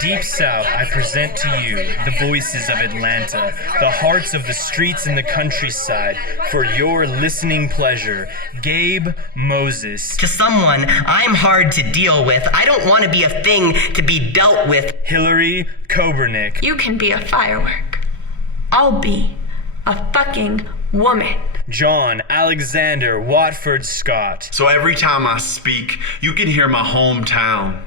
Deep South, I present to you the voices of Atlanta, the hearts of the streets and the countryside. For your listening pleasure, Gabe Moses. To someone I'm hard to deal with, I don't want to be a thing to be dealt with. Hillary Kobernick. You can be a firework. I'll be a fucking woman. John Alexander Watford Scott. So every time I speak, you can hear my hometown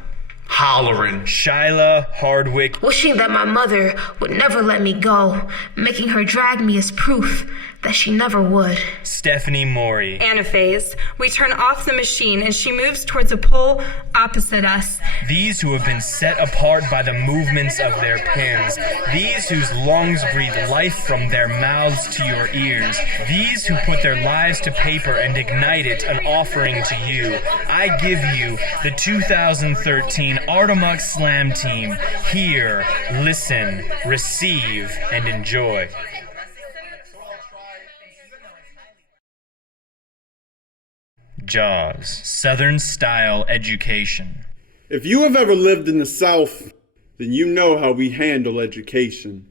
hollering. Shyla Hardwick. Wishing that my mother would never let me go, making her drag me as proof that she never would. Stephanie Morey. Interphase. We turn off the machine and she moves towards a pole opposite us. These who have been set apart by the movements of their pens. These whose lungs breathe life from their mouths to your ears. These who put their lives to paper and ignite it, an offering to you. I give you the 2013 Artemux Slam Team. Hear, listen, receive, and enjoy. Jaws, Southern Style Education. If you have ever lived in the South, then you know how we handle education.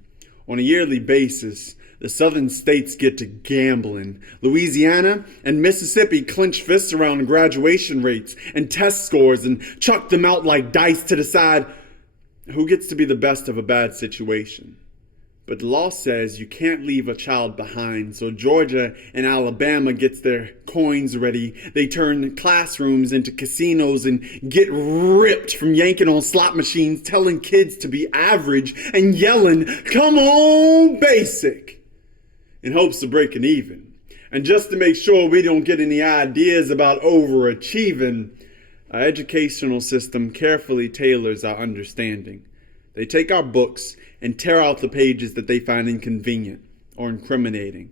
On a yearly basis, the southern states get to gambling. Louisiana and Mississippi clench fists around graduation rates and test scores and chuck them out like dice to decide who gets to be the best of a bad situation. But the law says you can't leave a child behind, so Georgia and Alabama gets their coins ready. They turn classrooms into casinos and get ripped from yanking on slot machines, telling kids to be average and yelling, "Come on, basic," in hopes of breaking even. And just to make sure we don't get any ideas about overachieving, our educational system carefully tailors our understanding. They take our books and tear out the pages that they find inconvenient or incriminating.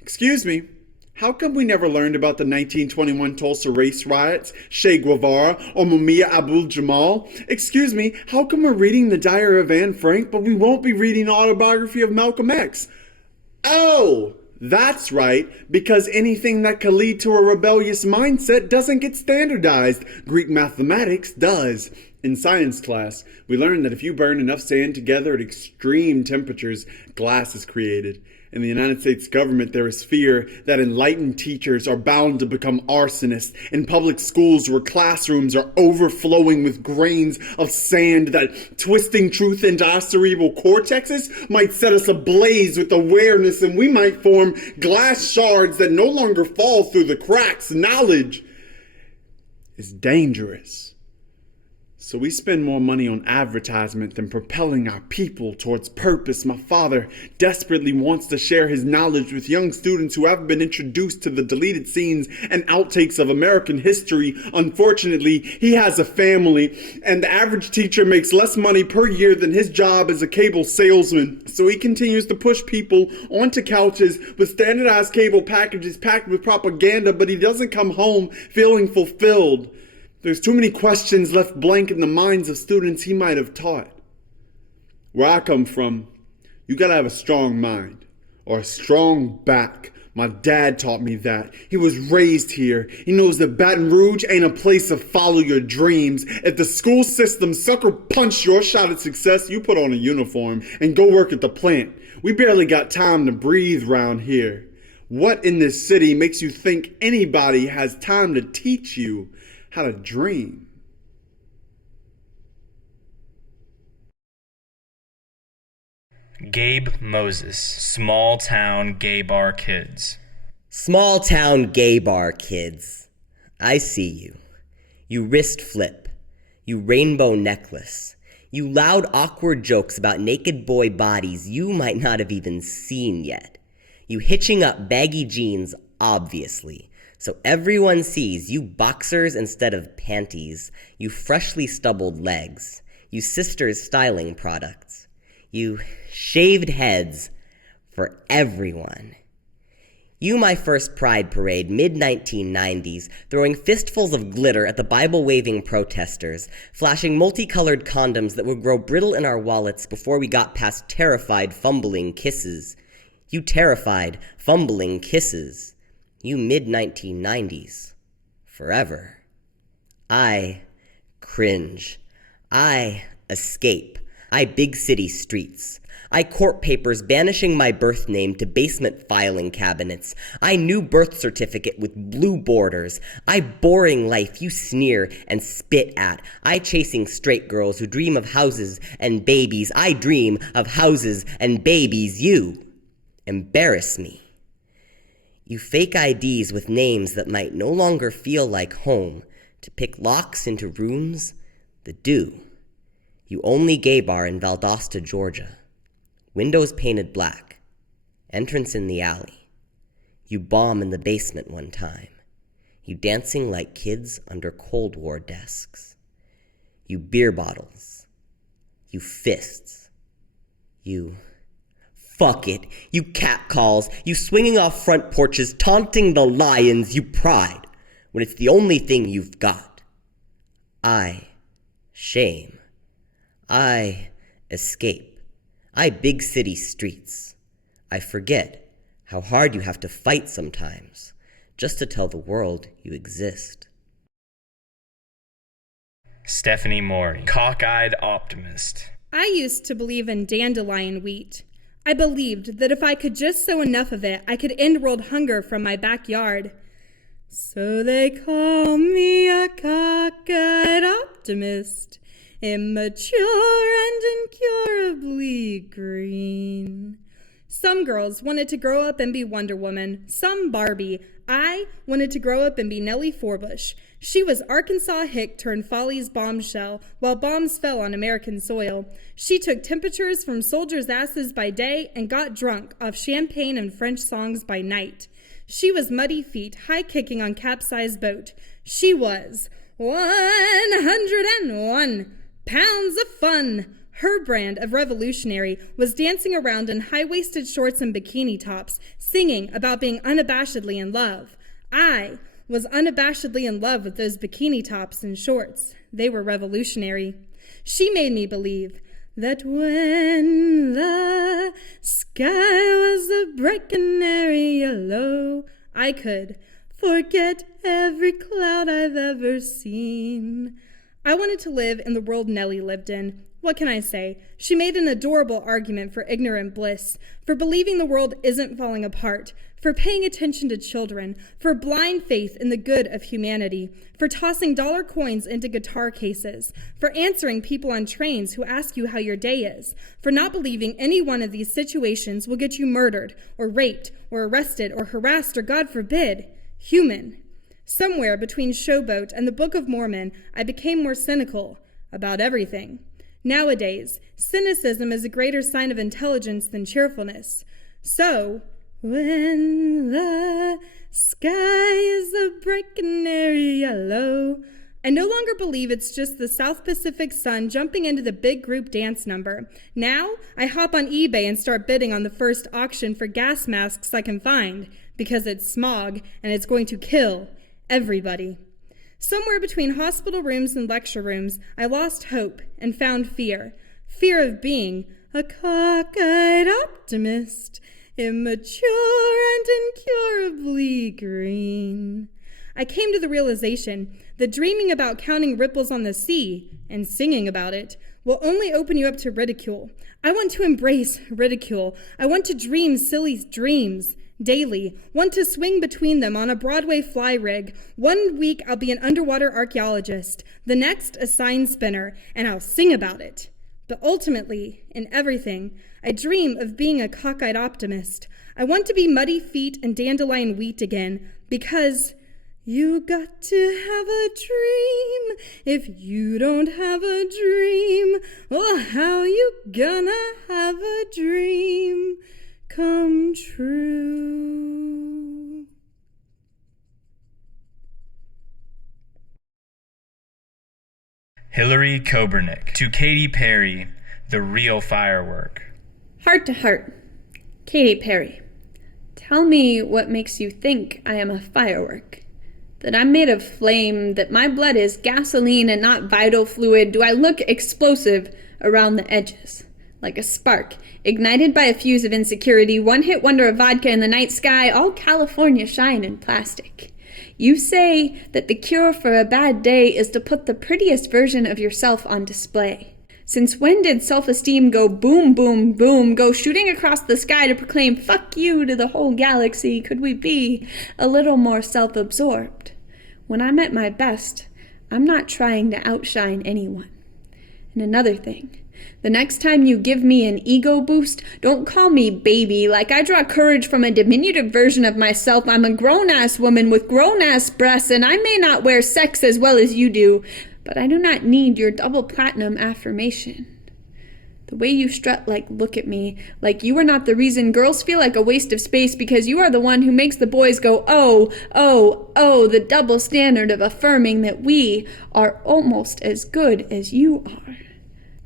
Excuse me, how come we never learned about the 1921 Tulsa race riots, Che Guevara, or Mumia Abu-Jamal? Excuse me, how come we're reading the Diary of Anne Frank, but we won't be reading the autobiography of Malcolm X? Oh, that's right, because anything that could lead to a rebellious mindset doesn't get standardized. Greek mathematics does. In science class, we learned that if you burn enough sand together at extreme temperatures, glass is created. In the United States government, there is fear that enlightened teachers are bound to become arsonists. In public schools where classrooms are overflowing with grains of sand that twisting truth into our cerebral cortexes might set us ablaze with awareness, and we might form glass shards that no longer fall through the cracks. Knowledge is dangerous. So we spend more money on advertisement than propelling our people towards purpose. My father desperately wants to share his knowledge with young students who haven't been introduced to the deleted scenes and outtakes of American history. Unfortunately, he has a family, and the average teacher makes less money per year than his job as a cable salesman. So he continues to push people onto couches with standardized cable packages packed with propaganda, but he doesn't come home feeling fulfilled. There's too many questions left blank in the minds of students he might have taught. Where I come from, you gotta have a strong mind or a strong back. My dad taught me that. He was raised here. He knows that Baton Rouge ain't a place to follow your dreams. If the school system sucker punched your shot at success, you put on a uniform and go work at the plant. We barely got time to breathe round here. What in this city makes you think anybody has time to teach you how to dream? Gabe Moses, Small Town Gay Bar Kids. Small town gay bar kids. I see you. You wrist flip. You rainbow necklace. You loud awkward jokes about naked boy bodies you might not have even seen yet. You hitching up baggy jeans, obviously. So everyone sees you boxers instead of panties, you freshly stubbled legs, you sisters styling products, you shaved heads for everyone. You my first pride parade mid-1990s, throwing fistfuls of glitter at the Bible-waving protesters, flashing multicolored condoms that would grow brittle in our wallets before we got past terrified, fumbling kisses. You terrified, fumbling kisses. You mid-1990s. Forever. I cringe. I escape. I big city streets. I court papers banishing my birth name to basement filing cabinets. I new birth certificate with blue borders. I boring life you sneer and spit at. I chasing straight girls who dream of houses and babies. I dream of houses and babies. You embarrass me. You fake IDs with names that might no longer feel like home to pick locks into rooms that do. You only gay bar in Valdosta, Georgia. Windows painted black. Entrance in the alley. You bomb in the basement one time. You dancing like kids under Cold War desks. You beer bottles. You fists. You... Fuck it. You catcalls. You swinging off front porches, taunting the lions. You pride, when it's the only thing you've got. I... shame. I... escape. I big city streets. I forget how hard you have to fight sometimes just to tell the world you exist. Stephanie Morey, cockeyed optimist. I used to believe in dandelion wheat. I believed that if I could just sow enough of it, I could end world hunger from my backyard. So they call me a cockeyed optimist. Immature and incurably green. Some girls wanted to grow up and be Wonder Woman, some Barbie. I wanted to grow up and be Nellie Forbush. She was Arkansas Hick turned Folly's bombshell while bombs fell on American soil. She took temperatures from soldiers' asses by day and got drunk off champagne and French songs by night. She was muddy feet, high-kicking on capsized boat. She was 101 pounds of fun. Her brand of revolutionary was dancing around in high-waisted shorts and bikini tops, singing about being unabashedly in love. I was unabashedly in love with those bikini tops and shorts. They were revolutionary. She made me believe that when the sky was a bright canary yellow, I could forget every cloud I've ever seen. I wanted to live in the world Nellie lived in. What can I say? She made an adorable argument for ignorant bliss, for believing the world isn't falling apart, for paying attention to children, for blind faith in the good of humanity, for tossing dollar coins into guitar cases, for answering people on trains who ask you how your day is, for not believing any one of these situations will get you murdered, or raped, or arrested, or harassed, or God forbid, human. Somewhere between Showboat and the Book of Mormon, I became more cynical about everything. Nowadays, cynicism is a greater sign of intelligence than cheerfulness. So, when the sky is a bright canary yellow, I no longer believe it's just the South Pacific sun jumping into the big group dance number. Now, I hop on eBay and start bidding on the first auction for gas masks I can find, because it's smog and it's going to kill everybody. Somewhere between hospital rooms and lecture rooms, I lost hope and found fear. Fear of being a cockeyed optimist, immature and incurably green. I came to the realization that dreaming about counting ripples on the sea and singing about it will only open you up to ridicule. I want to embrace ridicule. I want to dream silly dreams daily, want to swing between them on a Broadway fly rig. 1 week I'll be an underwater archaeologist, the next a sign spinner, and I'll sing about it. But ultimately, in everything, I dream of being a cockeyed optimist. I want to be muddy feet and dandelion wheat again, because you got to have a dream. If you don't have a dream, well, how you gonna have a dream come true? Hillary Kobernick, to Katy Perry, the real Firework. Heart to heart. Katy Perry, tell me what makes you think I am a firework. That I'm made of flame, that my blood is gasoline and not vital fluid. Do I look explosive around the edges? Like a spark, ignited by a fuse of insecurity, one-hit wonder of vodka in the night sky, all California shine in plastic. You say that the cure for a bad day is to put the prettiest version of yourself on display. Since when did self-esteem go boom, boom, boom, go shooting across the sky to proclaim fuck you to the whole galaxy? Could we be a little more self-absorbed? When I'm at my best, I'm not trying to outshine anyone. And another thing, the next time you give me an ego boost, don't call me baby like I draw courage from a diminutive version of myself. I'm a grown-ass woman with grown-ass breasts, and I may not wear sex as well as you do, but I do not need your double platinum affirmation. The way you strut like look at me, like you are not the reason girls feel like a waste of space because you are the one who makes the boys go, oh, oh, oh, the double standard of affirming that we are almost as good as you are.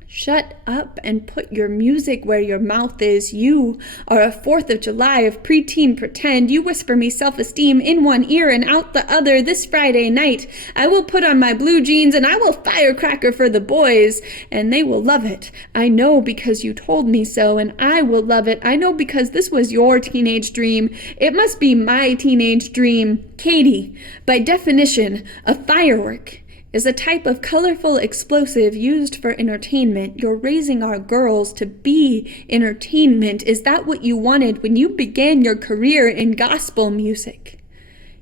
Shut up and put your music where your mouth is. You are a 4th of July of preteen pretend. You whisper me self-esteem in one ear and out the other. This Friday night, I will put on my blue jeans and I will firecracker for the boys, and they will love it. I know because you told me so, and I will love it. I know because this was your teenage dream. It must be my teenage dream. Katy, by definition, a firework is a type of colorful explosive used for entertainment. You're raising our girls to be entertainment. Is that what you wanted when you began your career in gospel music?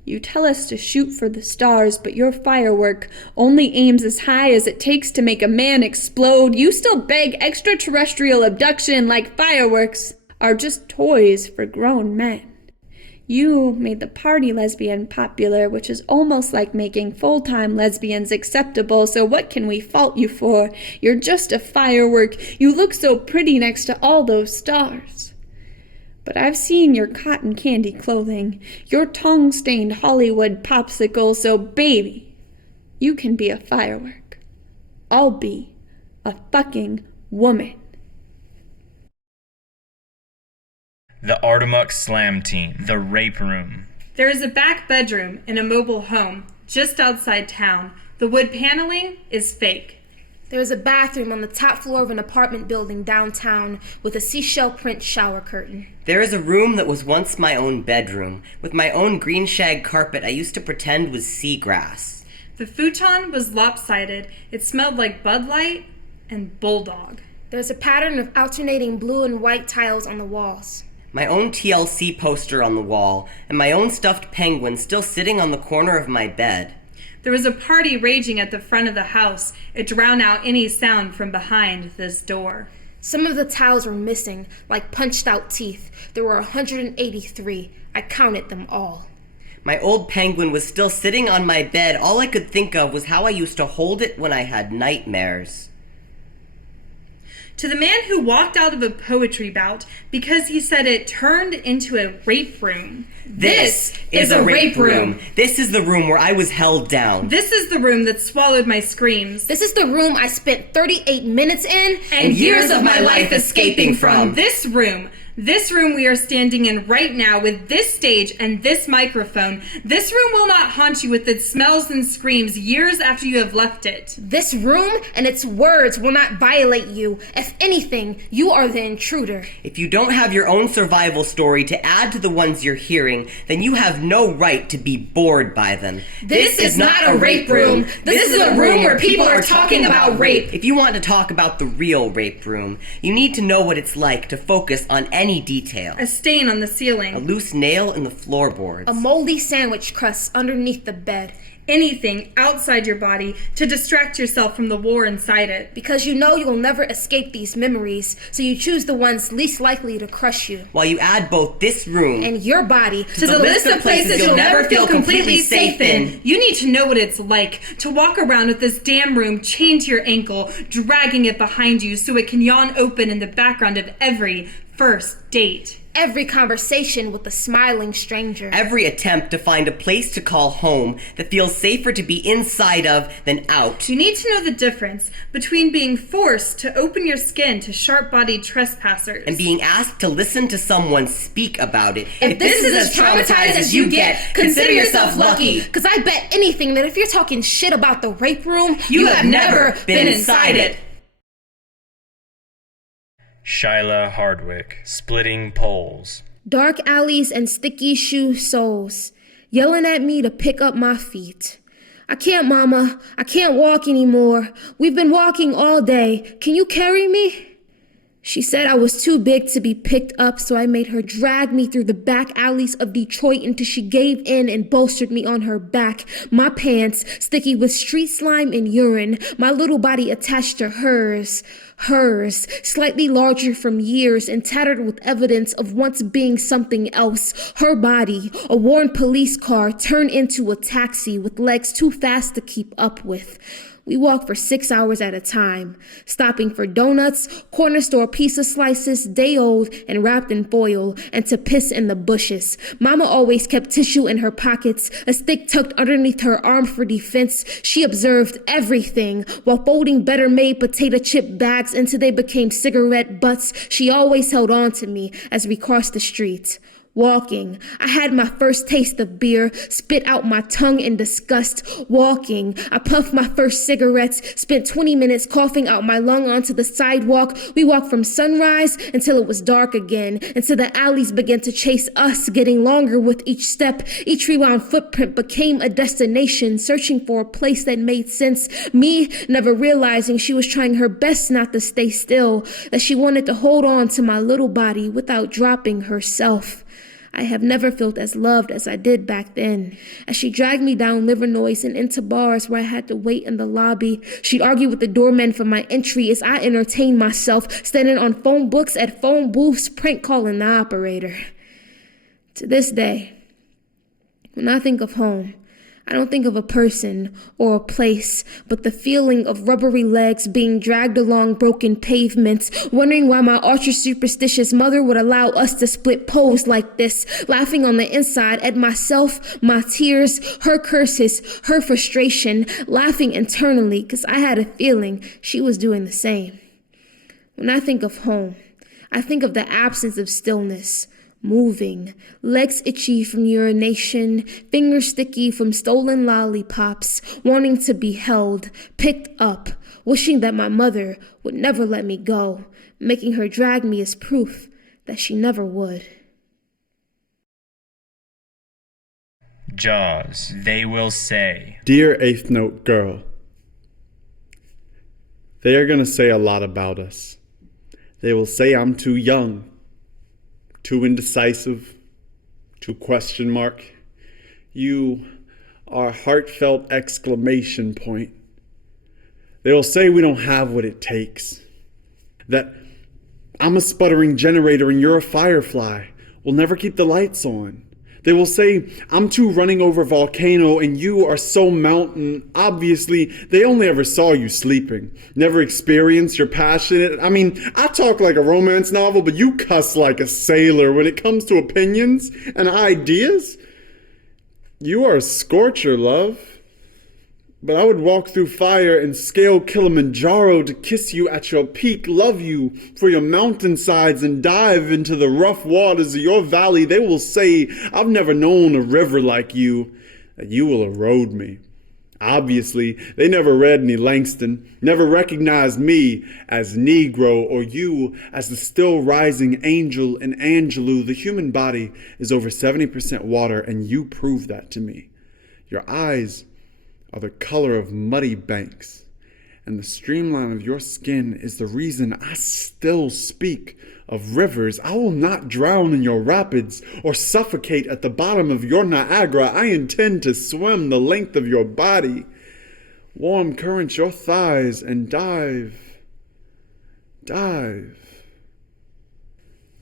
You tell us to shoot for the stars, but your firework only aims as high as it takes to make a man explode. You still beg extraterrestrial abduction like fireworks are just toys for grown men. You made the party lesbian popular, which is almost like making full-time lesbians acceptable, so what can we fault you for? You're just a firework. You look so pretty next to all those stars. But I've seen your cotton candy clothing, your tongue-stained Hollywood popsicle, so baby, you can be a firework. I'll be a fucking woman. The Amok Slam Team, the Rape Room. There is a back bedroom in a mobile home just outside town. The wood paneling is fake. There is a bathroom on the top floor of an apartment building downtown with a seashell print shower curtain. There is a room that was once my own bedroom, with my own green shag carpet I used to pretend was seagrass. The futon was lopsided. It smelled like Bud Light and Bulldog. There's a pattern of alternating blue and white tiles on the walls. My own TLC poster on the wall, and my own stuffed penguin still sitting on the corner of my bed. There was a party raging at the front of the house. It drowned out any sound from behind this door. Some of the tiles were missing, like punched-out teeth. There were 183. I counted them all. My old penguin was still sitting on my bed. All I could think of was how I used to hold it when I had nightmares. To the man who walked out of a poetry bout because he said it turned into a rape room. This is a rape room. This is the room where I was held down. This is the room that swallowed my screams. This is the room I spent 38 minutes in and years of my life escaping from. This room we are standing in right now with this stage and this microphone. This room will not haunt you with its smells and screams years after you have left it. This room and its words will not violate you. If anything, you are the intruder. If you don't have your own survival story to add to the ones you're hearing, then you have no right to be bored by them. This is not a rape room. This is a room where people are talking about rape. If you want to talk about the real rape room, you need to know what it's like to focus on any detail. A stain on the ceiling. A loose nail in the floorboards. A moldy sandwich crust underneath the bed. Anything outside your body to distract yourself from the war inside it. Because you know you'll never escape these memories, so you choose the ones least likely to crush you. While you add both this room and your body to the list of places you'll never feel completely safe in. You need to know what it's like to walk around with this damn room chained to your ankle, dragging it behind you so it can yawn open in the background of every first date. Every conversation with a smiling stranger. Every attempt to find a place to call home that feels safer to be inside of than out. You need to know the difference between being forced to open your skin to sharp-bodied trespassers and being asked to listen to someone speak about it. If this is as traumatized as you get, consider yourself lucky. Because I bet anything that if you're talking shit about the rape room, you have never been inside it. Shyla Hardwick, Splitting Poles. Dark alleys and sticky shoe soles, yelling at me to pick up my feet. I can't, Mama. I can't walk anymore. We've been walking all day. Can you carry me? She said I was too big to be picked up, so I made her drag me through the back alleys of Detroit until she gave in and bolstered me on her back. My pants sticky with street slime and urine, my little body attached to hers, slightly larger from years and tattered with evidence of once being something else. Her body, a worn police car, turned into a taxi with legs too fast to keep up with. We walked for 6 hours at a time, stopping for donuts, corner store pizza slices, day old and wrapped in foil, and to piss in the bushes. Mama always kept tissue in her pockets, a stick tucked underneath her arm for defense. She observed everything while folding better made potato chip bags until they became cigarette butts. She always held on to me as we crossed the street. Walking, I had my first taste of beer, spit out my tongue in disgust. Walking, I puffed my first cigarettes, spent 20 minutes coughing out my lung onto the sidewalk. We walked from sunrise until it was dark again, until the alleys began to chase us, getting longer with each step. Each rewound footprint became a destination, searching for a place that made sense. Me never realizing she was trying her best not to stay still, that she wanted to hold on to my little body without dropping herself. I have never felt as loved as I did back then. As she dragged me down Livernois and into bars where I had to wait in the lobby, she'd argue with the doorman for my entry as I entertained myself, standing on phone books at phone booths, prank calling the operator. To this day, when I think of home, I don't think of a person or a place, but the feeling of rubbery legs being dragged along broken pavements, wondering why my ultra-superstitious mother would allow us to split poles like this, laughing on the inside at myself, my tears, her curses, her frustration, laughing internally because I had a feeling she was doing the same. When I think of home, I think of the absence of stillness. Moving, legs itchy from urination, fingers sticky from stolen lollipops, wanting to be held, picked up, wishing that my mother would never let me go, making her drag me as proof that she never would. Jaws, they will say. Dear Eighth Note Girl, they are going to say a lot about us. They will say I'm too young, too indecisive, too question mark. You are a heartfelt exclamation point. They will say we don't have what it takes. That I'm a sputtering generator and you're a firefly. We'll never keep the lights on. They will say I'm too running over volcano and you are so mountain. Obviously, they only ever saw you sleeping. Never experienced your passion. I mean, I talk like a romance novel, but you cuss like a sailor when it comes to opinions and ideas. You are a scorcher, love. But I would walk through fire and scale Kilimanjaro to kiss you at your peak, love you for your mountainsides and dive into the rough waters of your valley. They will say, I've never known a river like you, that you will erode me. Obviously, they never read any Langston, never recognized me as Negro or you as the still rising angel in Angelou. The human body is over 70% water, and you prove that to me. Your eyes are the color of muddy banks, and the streamline of your skin is the reason I still speak of rivers. I will not drown in your rapids or suffocate at the bottom of your Niagara. I intend to swim the length of your body, warm currents your thighs, and dive.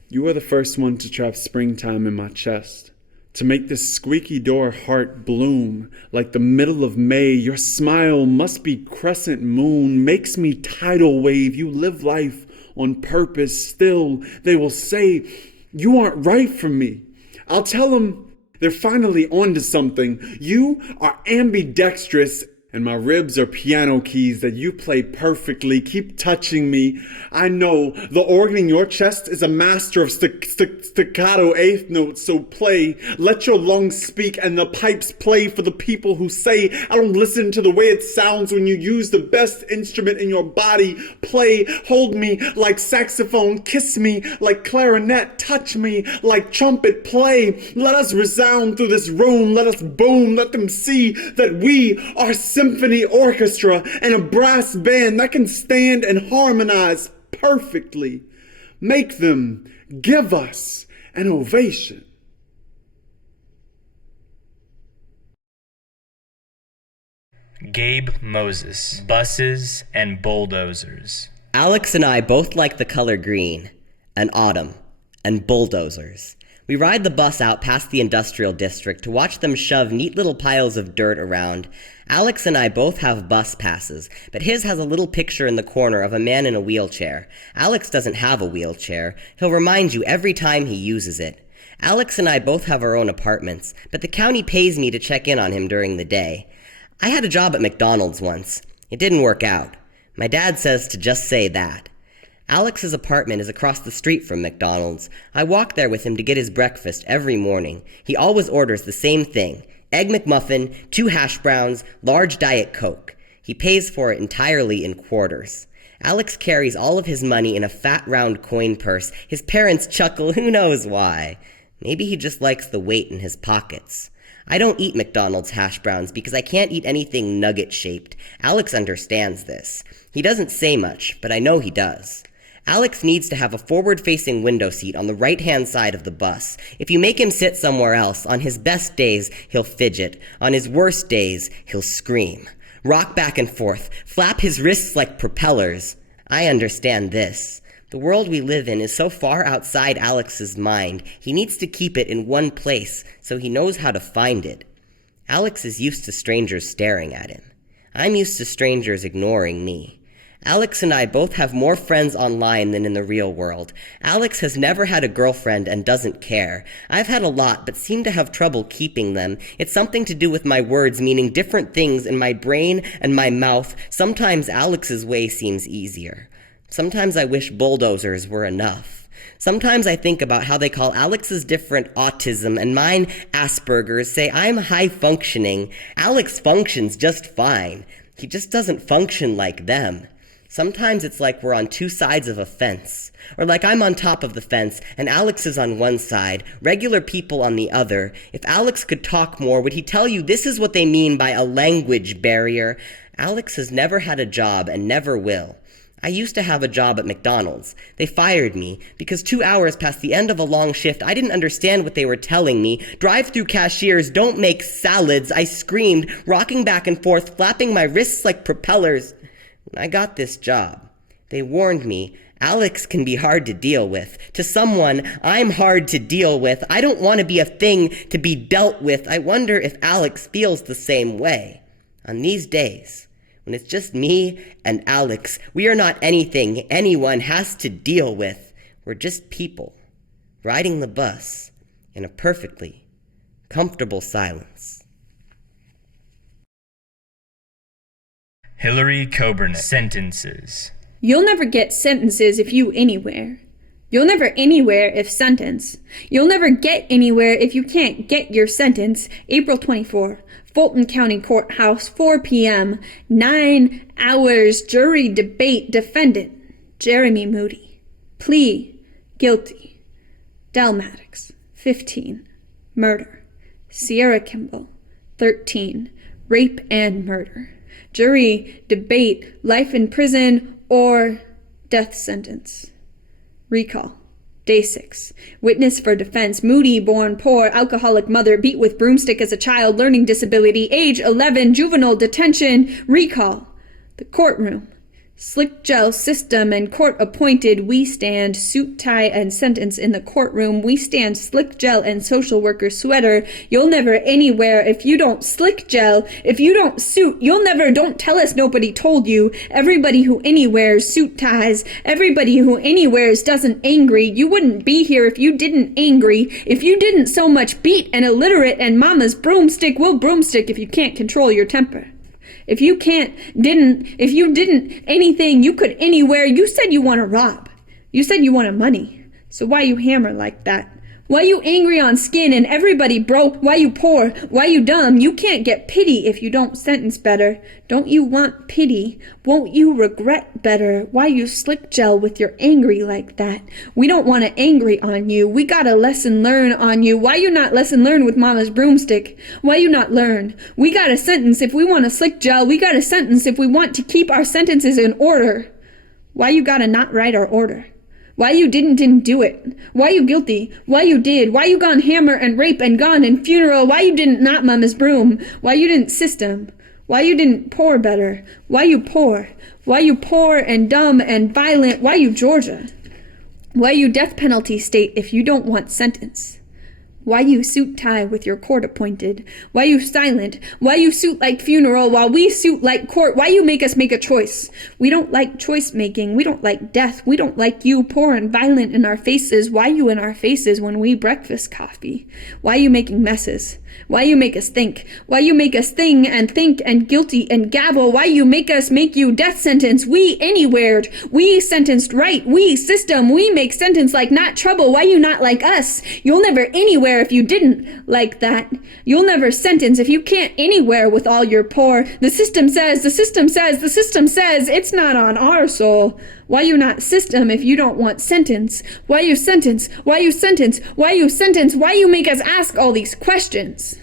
You are the first one to trap springtime in my chest, to make this squeaky door heart bloom like the middle of May. Your smile must be crescent moon, makes me tidal wave. You live life on purpose. Still, they will say, you aren't right for me. I'll tell them they're finally onto something. You are ambidextrous And my ribs are piano keys that you play perfectly. Keep touching me. I know the organ in your chest is a master of staccato eighth notes, so play. Let your lungs speak and the pipes play for the people who say, I don't listen to the way it sounds when you use the best instrument in your body. Play, hold me like saxophone, kiss me like clarinet, touch me like trumpet, play. Let us resound through this room, let us boom, let them see that we are symphony orchestra and a brass band that can stand and harmonize perfectly. Make them give us an ovation. Gabe Moses, Buses and Bulldozers. Alex and I both like the color green, and autumn, and bulldozers. We ride the bus out past the industrial district to watch them shove neat little piles of dirt around. Alex and I both have bus passes, but his has a little picture in the corner of a man in a wheelchair. Alex doesn't have a wheelchair. He'll remind you every time he uses it. Alex and I both have our own apartments, but the county pays me to check in on him during the day. I had a job at McDonald's once. It didn't work out. My dad says to just say that. Alex's apartment is across the street from McDonald's. I walk there with him to get his breakfast every morning. He always orders the same thing: Egg McMuffin, 2 hash browns, large Diet Coke. He pays for it entirely in quarters. Alex carries all of his money in a fat round coin purse. His parents chuckle, who knows why. Maybe he just likes the weight in his pockets. I don't eat McDonald's hash browns because I can't eat anything nugget-shaped. Alex understands this. He doesn't say much, but I know he does. Alex needs to have a forward-facing window seat on the right-hand side of the bus. If you make him sit somewhere else, on his best days, he'll fidget. On his worst days, he'll scream. Rock back and forth, flap his wrists like propellers. I understand this. The world we live in is so far outside Alex's mind, he needs to keep it in one place so he knows how to find it. Alex is used to strangers staring at him. I'm used to strangers ignoring me. Alex and I both have more friends online than in the real world. Alex has never had a girlfriend and doesn't care. I've had a lot, but seem to have trouble keeping them. It's something to do with my words meaning different things in my brain and my mouth. Sometimes Alex's way seems easier. Sometimes I wish bulldozers were enough. Sometimes I think about how they call Alex's different autism and mine Asperger's, say I'm high functioning. Alex functions just fine. He just doesn't function like them. Sometimes it's like we're on two sides of a fence, or like I'm on top of the fence and Alex is on one side, regular people on the other. If Alex could talk more, would he tell you this is what they mean by a language barrier? Alex has never had a job and never will. I used to have a job at McDonald's. They fired me because 2 hours past the end of a long shift, I didn't understand what they were telling me. Drive-through cashiers don't make salads, I screamed, rocking back and forth, flapping my wrists like propellers. When I got this job, they warned me, Alex can be hard to deal with. To someone, I'm hard to deal with. I don't want to be a thing to be dealt with. I wonder if Alex feels the same way. On these days, when it's just me and Alex, we are not anything anyone has to deal with. We're just people, riding the bus in a perfectly comfortable silence. Hillary Coburn. Sentences. You'll never get sentences if you anywhere. You'll never anywhere if sentence. You'll never get anywhere if you can't get your sentence. April 24, Fulton County Courthouse, 4 p.m., 9 hours, jury debate, defendant, Jeremy Moody. Plea, guilty. Del Maddox, 15, murder. Sierra Kimball, 13, rape and murder. Jury debate, life in prison or death sentence. Recall. Day 6. Witness for defense. Moody, born poor, alcoholic mother, beat with broomstick as a child, learning disability, age 11, juvenile detention. Recall. The courtroom. Slick gel system and court appointed. We stand suit, tie, and sentence in the courtroom. We stand slick gel and social worker sweater. You'll never anywhere if you don't slick gel. If you don't suit, you'll never don't tell us nobody told you. Everybody who anywheres suit ties. Everybody who anywheres doesn't angry. You wouldn't be here if you didn't angry. If you didn't so much beat and illiterate and mama's broomstick will broomstick if you can't control your temper. If you didn't anything you could anywhere, you said you want to rob. You said you wanted money. So why you hammer like that? Why you angry on skin and everybody broke? Why you poor? Why you dumb? You can't get pity if you don't sentence better. Don't you want pity? Won't you regret better? Why you slick gel with your angry like that? We don't want to angry on you. We got a lesson learn on you. Why you not lesson learn with mama's broomstick? Why you not learn? We got a sentence if we want to slick gel. We got a sentence if we want to keep our sentences in order. Why you gotta not write our order? Why you didn't do it? Why you guilty? Why you did? Why you gone hammer and rape and gone and funeral? Why you didn't not mama's broom? Why you didn't system? Why you didn't pour better? Why you poor? Why you poor and dumb and violent? Why you Georgia? Why you death penalty state if you don't want sentence? Why you suit tie with your court appointed? Why you silent? Why you suit like funeral while we suit like court? Why you make us make a choice? We don't like choice making. We don't like death. We don't like you poor and violent in our faces. Why you in our faces when we breakfast coffee? Why you making messes? Why you make us think? Why you make us think and guilty and gavel? Why you make us make you death sentence? We anywhere. We sentenced right. We system. We make sentence like not trouble. Why you not like us? You'll never anywhere if you didn't like that. You'll never sentence if you can't anywhere with all your poor. The system says, the system says, the system says it's not on our soul. Why you not system if you don't want sentence? Why you sentence? Why you sentence? Why you sentence? Why you make us ask all these questions?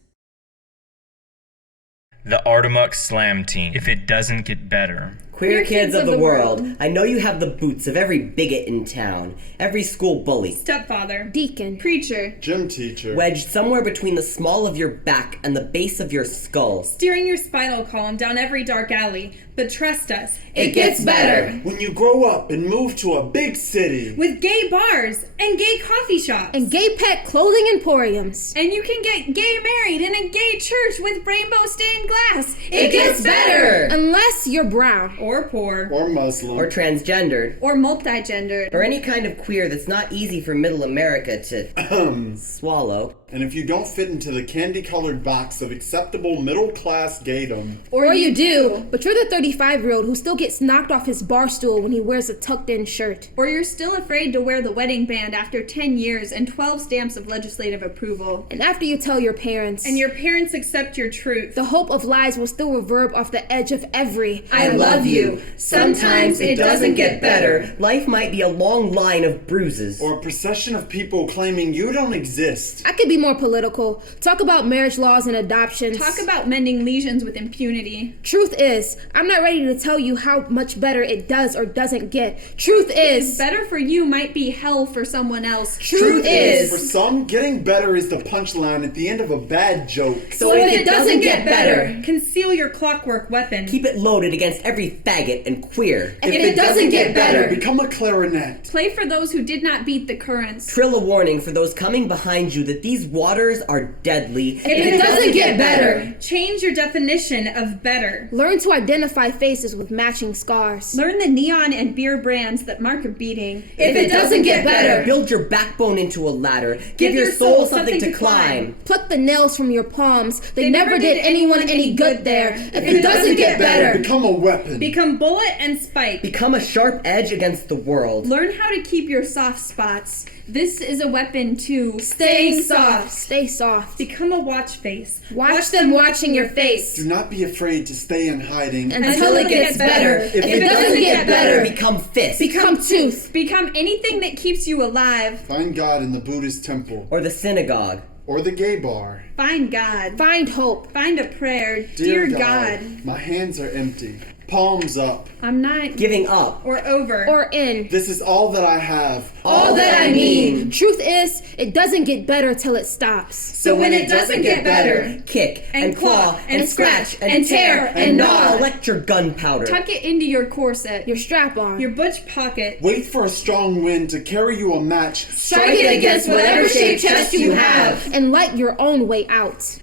The Amok Slam Team. If it doesn't get better. Queer kids of the world, I know you have the boots of every bigot in town, every school bully, Stepfather, Deacon, preacher, Gym teacher. wedged somewhere between the small of your back and the base of your skull. steering your spinal column down every dark alley. But trust us, it gets better. When you grow up and move to a big city. with gay bars and gay coffee shops. And gay pet clothing emporiums. And you can get gay married in a gay church with rainbow stained glass. It gets better! Unless you're brown. Or poor. Or Muslim. Or transgendered. Or multigendered. Or any kind of queer that's not easy for middle America to swallow. And if you don't fit into the candy-colored box of acceptable middle-class gaydom. Or you do, but you're the 35-year-old who still gets knocked off his bar stool when he wears a tucked-in shirt. Or you're still afraid to wear the wedding band after 10 years and 12 stamps of legislative approval. And after you tell your parents, And your parents accept your truth. the hope of lies will still reverb off the edge of every I love you. Sometimes it doesn't get better. Life might be a long line of bruises. Or a procession of people claiming you don't exist. I could be more political. Talk about marriage laws and adoptions. Talk about mending lesions with impunity. Truth is, I'm not ready to tell you how much better it does or doesn't get. Truth is, Better for you might be hell for someone else. truth For is. some, getting better is the punchline at the end of a bad joke. So if it doesn't get better, Conceal your clockwork weapon. keep it loaded against every faggot and queer. If it doesn't get better, Become a clarinet. Play for those who did not beat the currents. Trill a warning for those coming behind you that these waters are deadly. if it doesn't get better, Change your definition of better. learn to identify faces with matching scars. Learn the neon and beer brands that mark a beating. If it doesn't get better, Build your backbone into a ladder. Give your soul something to climb. pluck the nails from your palms. They never did anyone any good there. If it doesn't get better, Become a weapon. Become bullet and spike. Become a sharp edge against the world. Learn how to keep your soft spots. This is a weapon to staying soft. Stay soft. Become a watch face. Watch them watching your face Do not be afraid to stay in hiding. until it gets better. If it doesn't get better, Become fist. become tooth. become anything that keeps you alive. Find God in the Buddhist temple. Or the synagogue. Or the gay bar. Find God. Find hope. Find a prayer. Dear God. my hands are empty. Palms up. I'm not Giving up. Or over. Or in. This is all that I have. All that I mean. Truth is, it doesn't get better till it stops. So when it doesn't get better, Kick and claw and scratch and tear and gnaw. Collect your gunpowder. tuck it into your corset. Your strap on. your butch pocket. Wait for a strong wind to carry you a match. Strike it against whatever shaped chest you have. And light your own way out.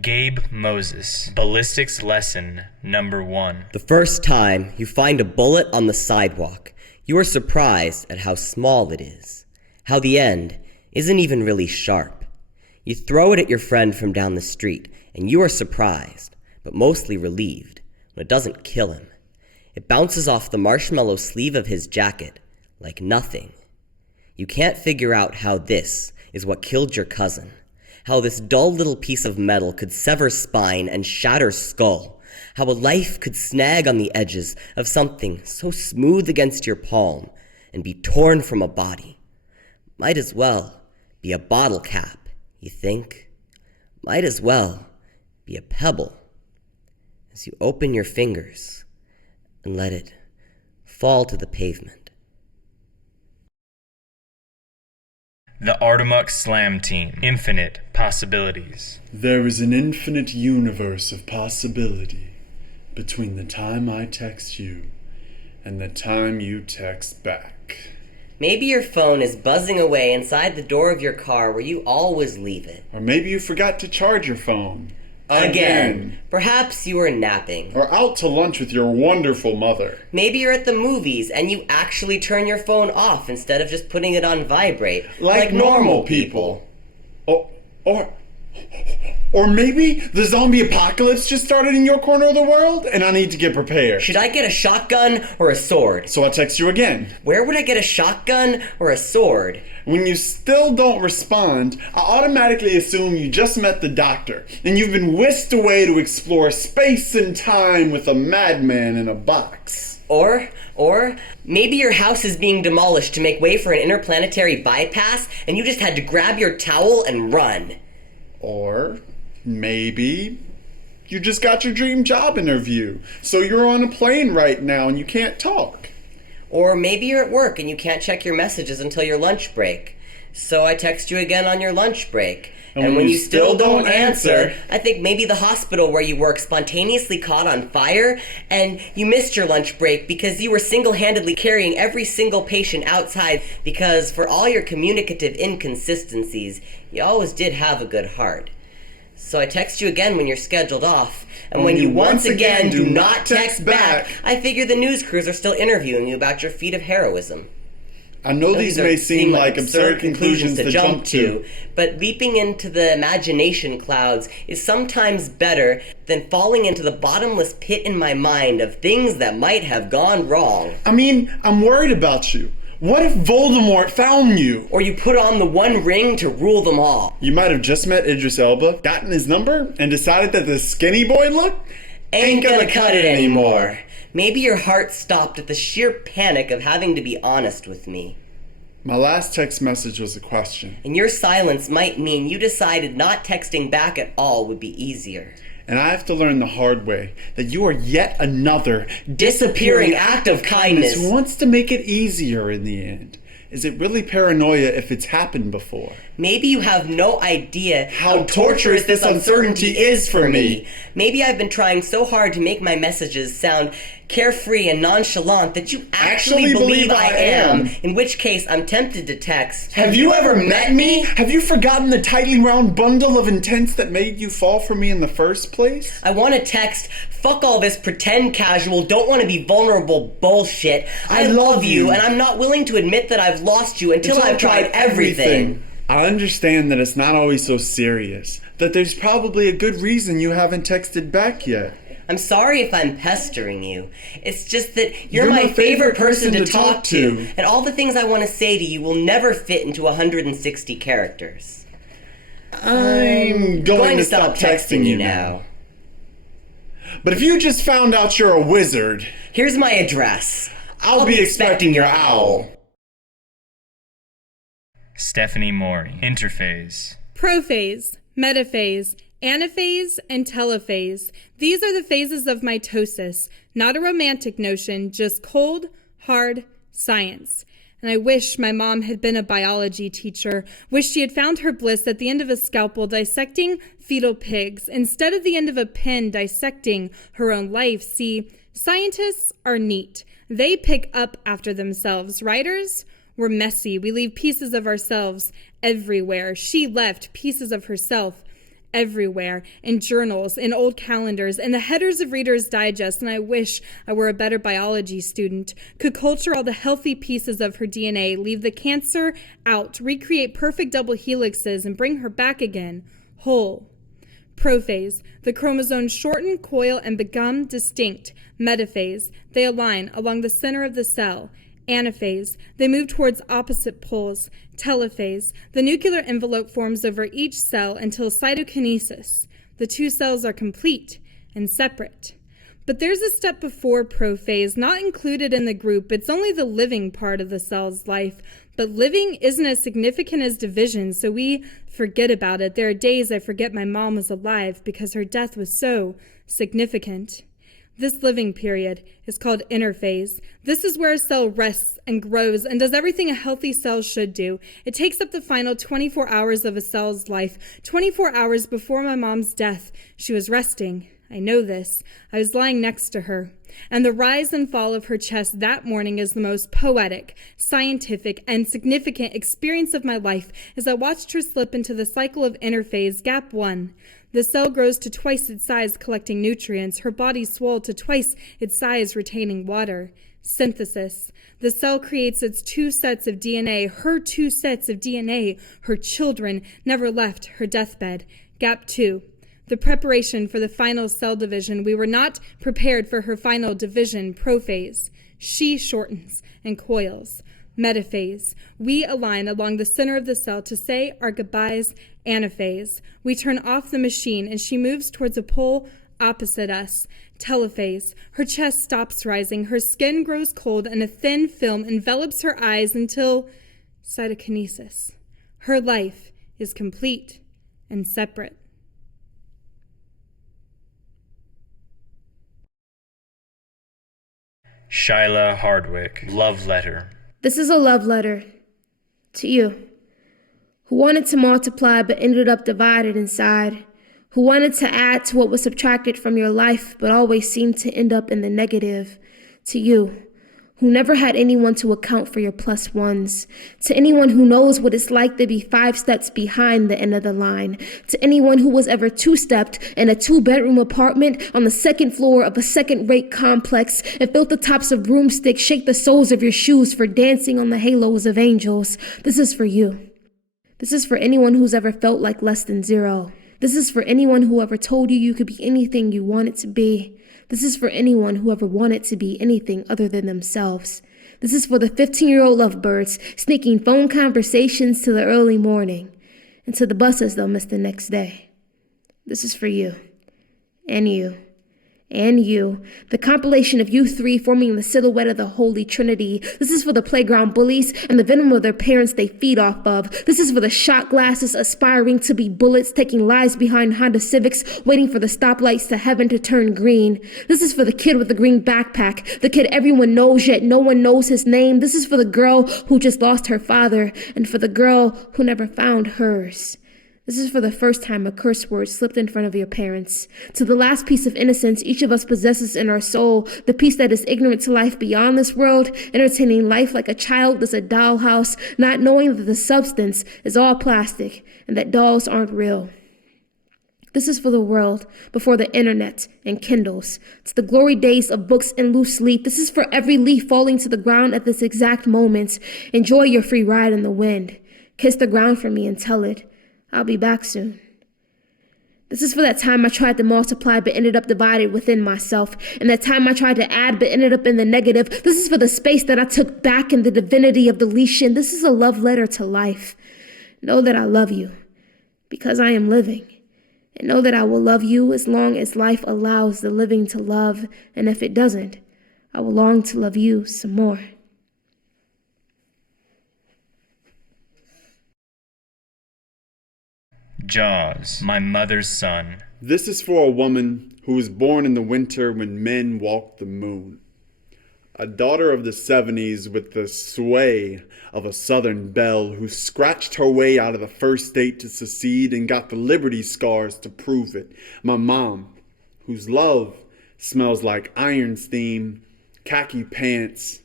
Gabe Moses. Ballistics Lesson No. 1. The first time you find a bullet on the sidewalk, you are surprised at how small it is. How the end isn't even really sharp. You throw it at your friend from down the street, and you are surprised, but mostly relieved, when it doesn't kill him. It bounces off the marshmallow sleeve of his jacket like nothing. You can't figure out how this is what killed your cousin, how this dull little piece of metal could sever spine and shatter skull, how a life could snag on the edges of something so smooth against your palm and be torn from a body. Might as well be a bottle cap, you think? Might as well be a pebble. As you open your fingers and let it fall to the pavement. The Artemuk Slam Team. Infinite possibilities. There is an infinite universe of possibility between the time I text you and the time you text back. Maybe your phone is buzzing away inside the door of your car where you always leave it. Or maybe you forgot to charge your phone. Again. Perhaps you were napping. Or out to lunch with your wonderful mother. Maybe you're at the movies and you actually turn your phone off instead of just putting it on vibrate. Like normal people. Or maybe the zombie apocalypse just started in your corner of the world and I need to get prepared. Should I get a shotgun or a sword? So I text you again. Where would I get a shotgun or a sword? When you still don't respond, I automatically assume you just met the doctor and you've been whisked away to explore space and time with a madman in a box. Or maybe your house is being demolished to make way for an interplanetary bypass and you just had to grab your towel and run. Or maybe you just got your dream job interview, so you're on a plane right now and you can't talk. Or maybe you're at work and you can't check your messages until your lunch break. So I text you again on your lunch break. And when you still don't answer, I think maybe the hospital where you work spontaneously caught on fire and you missed your lunch break because you were single-handedly carrying every single patient outside because for all your communicative inconsistencies, you always did have a good heart. So I text you again when you're scheduled off. And when you once again do not text back, I figure the news crews are still interviewing you about your feat of heroism. I know these may seem like absurd conclusions to jump to, but leaping into the imagination clouds is sometimes better than falling into the bottomless pit in my mind of things that might have gone wrong. I mean, I'm worried about you. What if Voldemort found you? Or you put on the one ring to rule them all. You might have just met Idris Elba, gotten his number, and decided that the skinny boy look ain't gonna cut it anymore. Maybe your heart stopped at the sheer panic of having to be honest with me. My last text message was a question. And your silence might mean you decided not texting back at all would be easier. And I have to learn the hard way that you are yet another disappearing act of kindness who wants to make it easier in the end. Is it really paranoia if it's happened before? Maybe you have no idea how torturous this uncertainty is for me. Maybe I've been trying so hard to make my messages sound carefree and nonchalant that you actually believe I am, in which case I'm tempted to text, "Have you ever met me?" Have you forgotten the tightly wound bundle of intents that made you fall for me in the first place? I want to text, "Fuck all this pretend casual, don't want to be vulnerable bullshit. I love you, and I'm not willing to admit that I've lost you until I've tried everything." I understand that it's not always so serious, that there's probably a good reason you haven't texted back yet. I'm sorry if I'm pestering you. It's just that you're my favorite person to talk to, and all the things I want to say to you will never fit into 160 characters. I'm going to stop texting you now. But if you just found out you're a wizard... Here's my address. I'll be expecting your owl. Stephanie Mori. Interphase. Prophase, metaphase, anaphase, and telophase. These are the phases of mitosis. Not a romantic notion, just cold, hard science. And I wish my mom had been a biology teacher. Wish she had found her bliss at the end of a scalpel dissecting fetal pigs, instead of the end of a pen dissecting her own life. See, scientists are neat. They pick up after themselves. Writers, we're messy. We leave pieces of ourselves everywhere. She left pieces of herself everywhere, in journals, in old calendars, in the headers of Reader's Digest, and I wish I were a better biology student, could culture all the healthy pieces of her DNA, leave the cancer out, recreate perfect double helixes, and bring her back again, whole. Prophase, the chromosomes shorten, coil, and become distinct. Metaphase, they align along the center of the cell. Anaphase, they move towards opposite poles. Telophase, the nuclear envelope forms over each cell until cytokinesis. The two cells are complete and separate. But there's a step before prophase, not included in the group. It's only the living part of the cell's life. But living isn't as significant as division, so we forget about it. There are days I forget my mom was alive because her death was so significant. This living period is called interphase. This is where a cell rests and grows and does everything a healthy cell should do. It takes up the final 24 hours of a cell's life. 24 hours before my mom's death, she was resting. I know this. I was lying next to her. And the rise and fall of her chest that morning is the most poetic, scientific, and significant experience of my life as I watched her slip into the cycle of interphase, gap 1. The cell grows to twice its size, collecting nutrients. Her body swelled to twice its size, retaining water. Synthesis. The cell creates its 2 sets of DNA. Her 2 sets of DNA, her children, never left her deathbed. Gap 2. The preparation for the final cell division. We were not prepared for her final division, prophase. She shortens and coils. Metaphase. We align along the center of the cell to say our goodbyes. Anaphase. We turn off the machine and she moves towards a pole opposite us. Telophase. Her chest stops rising, her skin grows cold, and a thin film envelops her eyes until cytokinesis. Her life is complete and separate. Shyla Hardwick, Love Letter. This is a love letter to you, who wanted to multiply but ended up divided inside, who wanted to add to what was subtracted from your life but always seemed to end up in the negative, to you, who never had anyone to account for your plus ones, to anyone who knows what it's like to be 5 steps behind the end of the line, to anyone who was ever 2-stepped in a 2-bedroom apartment on the 2nd floor of a second-rate complex and felt the tops of broomsticks shake the soles of your shoes for dancing on the halos of angels. This is for you. This is for anyone who's ever felt like less than 0. This is for anyone who ever told you you could be anything you wanted to be. This is for anyone who ever wanted to be anything other than themselves. This is for the 15-year-old lovebirds sneaking phone conversations to the early morning and to the buses they'll miss the next day. This is for you and you. And you, the compilation of you 3 forming the silhouette of the Holy Trinity. This is for the playground bullies and the venom of their parents they feed off of. This is for the shot glasses aspiring to be bullets, taking lives behind Honda Civics, waiting for the stoplights to heaven to turn green. This is for the kid with the green backpack, the kid everyone knows yet no one knows his name. This is for the girl who just lost her father, and for the girl who never found hers. This is for the first time a curse word slipped in front of your parents. To the last piece of innocence each of us possesses in our soul, the piece that is ignorant to life beyond this world, entertaining life like a child does a dollhouse, not knowing that the substance is all plastic and that dolls aren't real. This is for the world before the internet and Kindles. It's the glory days of books and loose leaf. This is for every leaf falling to the ground at this exact moment. Enjoy your free ride in the wind. Kiss the ground for me and tell it, I'll be back soon. This is for that time I tried to multiply but ended up divided within myself, and that time I tried to add but ended up in the negative. This is for the space that I took back in the divinity of deletion. This is a love letter to life. Know that I love you because I am living, and know that I will love you as long as life allows the living to love, and if it doesn't, I will long to love you some more. Jaws, My Mother's Son. This is for a woman who was born in the winter when men walked the moon. A daughter of the 70s with the sway of a Southern belle who scratched her way out of the first state to secede and got the Liberty scars to prove it. My mom, whose love smells like iron steam, khaki pants,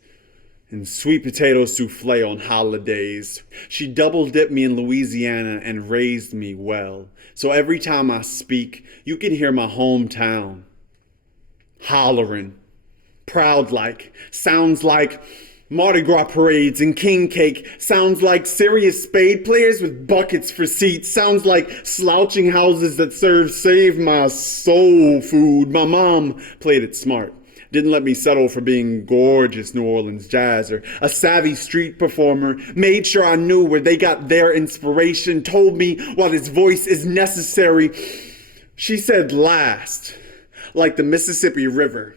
and sweet potato souffle on holidays. She double dipped me in Louisiana and raised me well. So every time I speak, you can hear my hometown hollering, proud like, sounds like Mardi Gras parades and king cake, sounds like serious spade players with buckets for seats, sounds like slouching houses that serve save my soul food. My mom played it smart. Didn't let me settle for being gorgeous New Orleans jazz or a savvy street performer. Made sure I knew where they got their inspiration. Told me why this voice is necessary. She said last, like the Mississippi River.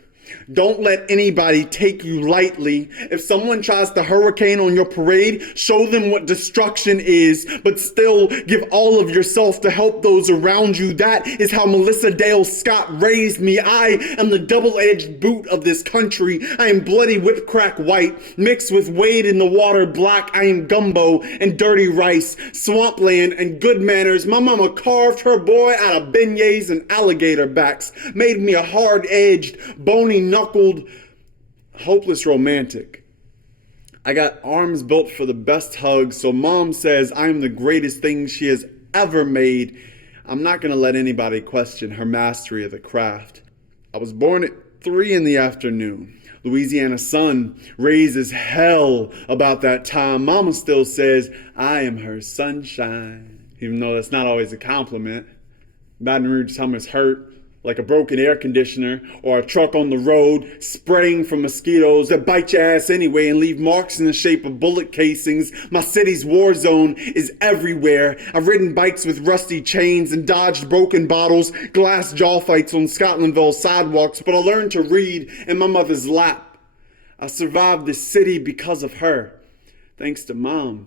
Don't let anybody take you lightly. If someone tries to hurricane on your parade, show them what destruction is, but still give all of yourself to help those around you. That is how Melissa Dale Scott raised me. I am the double-edged boot of this country. I am bloody whipped crack white, mixed with wade in the water black. I am gumbo and dirty rice, swampland and good manners. My mama carved her boy out of beignets and alligator backs, made me a hard-edged, bony knuckled, hopeless romantic. I got arms built for the best hugs, so Mom says I'm the greatest thing she has ever made. I'm not going to let anybody question her mastery of the craft. I was born at 3 in the afternoon. Louisiana sun raises hell about that time. Mama still says I am her sunshine, even though that's not always a compliment. Baton Rouge summer's hurt like a broken air conditioner or a truck on the road, spraying from mosquitoes that bite your ass anyway and leave marks in the shape of bullet casings. My city's war zone is everywhere. I've ridden bikes with rusty chains and dodged broken bottles, glass jaw fights on Scotlandville sidewalks, but I learned to read in my mother's lap. I survived this city because of her, thanks to Mom.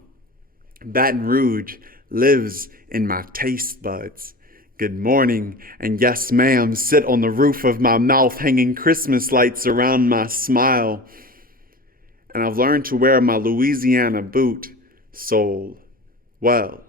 Baton Rouge lives in my taste buds. Good morning, and yes, ma'am, sit on the roof of my mouth, hanging Christmas lights around my smile. And I've learned to wear my Louisiana boot, soul, well.